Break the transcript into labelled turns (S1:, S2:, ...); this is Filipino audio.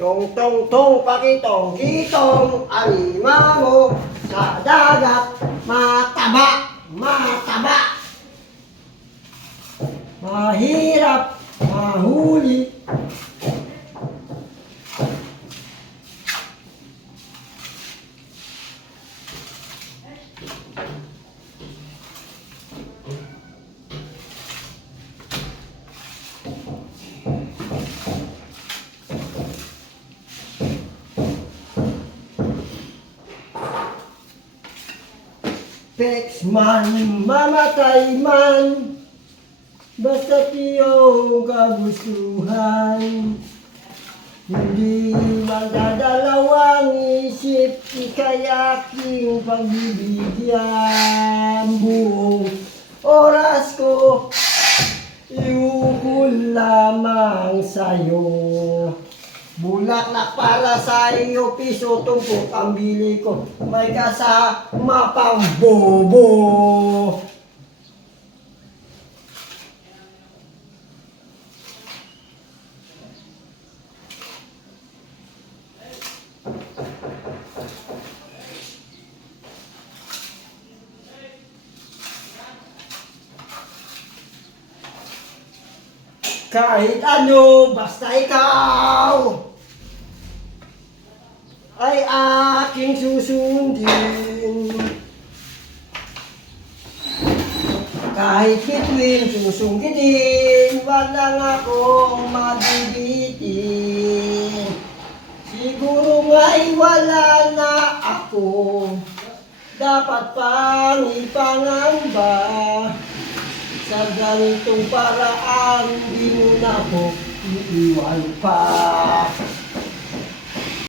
S1: Tong tong tong pakitong kitong alimango sa dagat mataba mataba. Mahirap mahuli Pex man mamatay man. Basta iyong kagustuhan. Hindi magdadalawang isip Ikayaking pagbibigyan. Buong oras ko Iukol lamang sa'yo Bulaklak para sa iyo, piso tumpok ang bili ko. May kasama pang bobo. Kahit ano, basta ikaw ay aking susundin. Kahit bituin, susungkitin, walang akong mabibitin. Siguro nga'y wala na ako, dapat pang ipangamba. Sa ganitong paraan, di mo na ako iiwan pa.